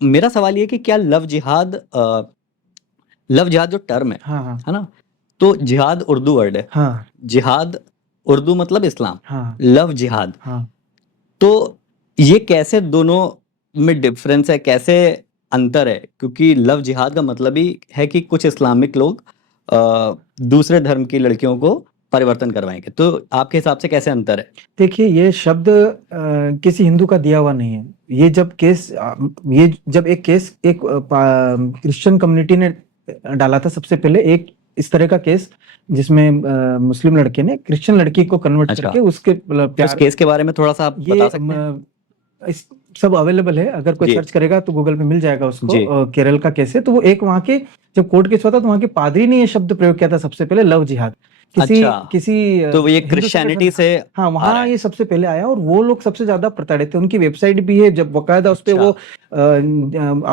मेरा सवाल ये है कि क्या लव जिहाद जो टर्म हाँ है ना? तो जिहाद उर्दू वर्ड है। हाँ जिहाद उर्दू मतलब इस्लाम। हाँ लव जिहाद, हाँ तो ये कैसे दोनों में डिफरेंस है, कैसे अंतर है? क्योंकि लव जिहाद का मतलब ही है कि कुछ इस्लामिक लोग दूसरे धर्म की लड़कियों को परिवर्तन करवाएंगे, तो आपके हिसाब से कैसे अंतर है? देखिए, ये शब्द किसी हिंदू का दिया हुआ नहीं है। ये जब एक केस एक क्रिश्चियन कम्युनिटी ने डाला था सबसे पहले, एक इस तरह का केस जिसमें मुस्लिम लड़के ने क्रिश्चियन लड़की को कन्वर्ट अच्छा, करके उसके तो इस प्यार केस के बारे में थोड़ा सा आप बता ये सकते हैं? इस सब अवेलेबल है, अगर कोई जी सर्च करेगा तो गूगल पे मिल जाएगा उसको। जी। केरल का केस है। तो वो एक वहाँ के जब कोर्ट केस हुआ था तो वहाँ के पादरी ने ये शब्द प्रयोग किया था सबसे पहले, लव जिहाद। किसी अच्छा, किसी तो ये हिंदू क्रिश्चियनिटी संगठन, से हाँ, आ रहा वहाँ है। ये सबसे पहले आया और वो लोग सबसे ज्यादा प्रताड़ित थे। उनकी वेबसाइट भी है, जब बकायदा उस पे अच्छा वो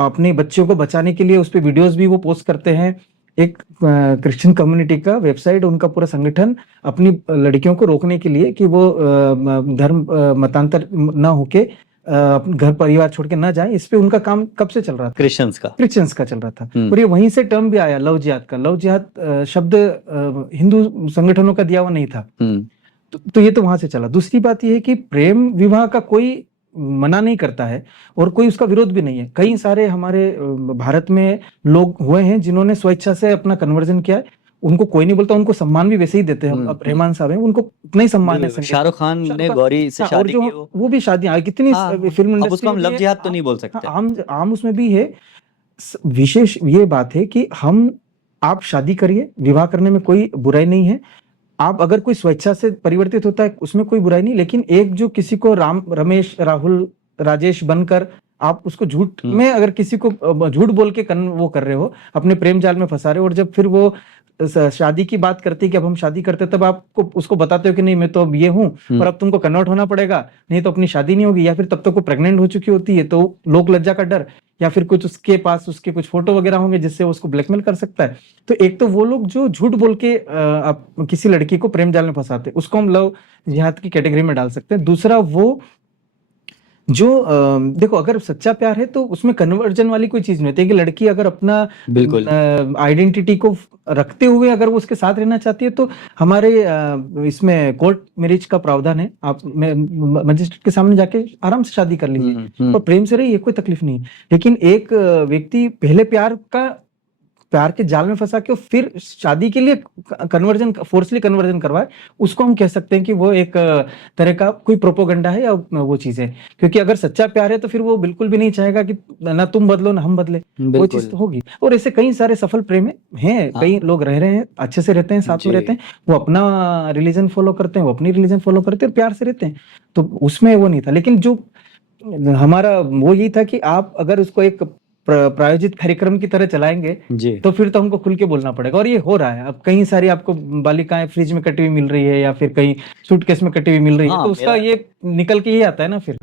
अपने बच्चों को बचाने के लिए उस पे वीडियोस भी वो पोस्ट करते हैं। एक क्रिश्चियन कम्युनिटी का वेबसाइट, उनका पूरा संगठन अपनी लड़कियों को रोकने के लिए कि वो धर्म मतांतर ना होके अपने घर परिवार छोड़ के ना जाए, इस पे उनका काम कब से चल रहा था? क्रिश्चियंस का। क्रिश्चियंस का चल रहा था। हम्म। और ये वहीं से टर्म भी आया लव जिहाद का। लव जिहाद शब्द हिंदू संगठनों का दिया हुआ नहीं था। हम्म। तो ये तो वहां से चला। दूसरी बात ये है कि प्रेम विवाह का कोई मना नहीं करता है और कोई उसका विरोध भी नहीं है। कई सारे हमारे भारत में लोग हुए हैं जिन्होंने स्वेच्छा से अपना कन्वर्जन किया है। उनको कोई नहीं बोलता, उनको सम्मान भी वैसे ही देते हैं। अब रहमान साहब हैं, उनको उतना ही सम्मान है। शाहरुख खान ने गौरी से हाँ, और शादी जो की वो भी शादी कितनी हाँ, फिल्म अब इंडस्ट्री उसको हम में भी लव है। जिहाद तो नहीं बोल सकते। आम उसमें भी है। विशेष ये बात है कि आप शादी करिए, विवाह करने में कोई बुराई नहीं है। आप अगर कोई स्वेच्छा से परिवर्तित होता है उसमें कोई बुराई नहीं। लेकिन एक जो किसी को राम रमेश राहुल राजेश बनकर आप उसको झूठ में, अगर किसी को झूठ बोल के वो कर रहे हो, अपने प्रेम जाल में फंसा रहे हो, और जब फिर वो शादी की बात करती है कि अब हम शादी करते हैं, तब आपको उसको बताते हो कि नहीं मैं तो अब ये हूँ और अब तुमको कन्वर्ट होना पड़ेगा, नहीं तो अपनी शादी नहीं होगी। या फिर तब तक वो प्रेग्नेंट हो चुकी होती है, तो लोक लज्जा का डर, या फिर कुछ उसके पास उसके कुछ फोटो वगैरह होंगे जिससे वो उसको ब्लैकमेल कर सकता है। तो एक तो वो लोग जो झूठ बोल के किसी लड़की को प्रेम जाल में फंसाते हैं, उसको हम लव जिहाद की कैटेगरी में डाल सकते हैं। दूसरा वो जो देखो, अगर सच्चा प्यार है तो उसमें कन्वर्जन वाली कोई चीज नहीं होती है कि लड़की अगर अपना बिल्कुल आइडेंटिटी को रखते हुए अगर वो उसके साथ रहना चाहती है, तो हमारे इसमें कोर्ट मैरिज का प्रावधान है। आप मजिस्ट्रेट के सामने जाके आराम से शादी कर लीजिए और प्रेम से रहिए, कोई तकलीफ नहीं। लेकिन एक व्यक्ति पहले प्यार के जाल में फंसा के फिर शादी के लिए फोर्सली कन्वर्जन करवाए, उसको हम कह सकते हैं कि वो एक तरह का कोई प्रोपोगंडा है या वो चीज है। क्योंकि अगर सच्चा प्यार है तो फिर वो बिल्कुल भी नहीं चाहेगा कि ना तुम बदलो ना हम बदले, वो चीज तो होगी। और ऐसे कई सारे सफल प्रेम हैं, कई लोग रह रहे हैं, अच्छे से रहते हैं, साथ में रहते हैं, वो अपना रिलीजन फॉलो करते हैं, वो अपनी रिलीजन फॉलो करते हैं और प्यार से रहते हैं। तो उसमें वो नहीं था। लेकिन जो हमारा वो यही था कि आप अगर उसको एक प्रायोजित कार्यक्रम की तरह चलाएंगे तो फिर तो हमको खुल के बोलना पड़ेगा। और ये हो रहा है। अब कई सारी आपको बालिकाएं फ्रिज में कटी हुई मिल रही है या फिर कहीं सूटकेस में कटी हुई मिल रही है, तो उसका ये निकल के ही आता है ना फिर।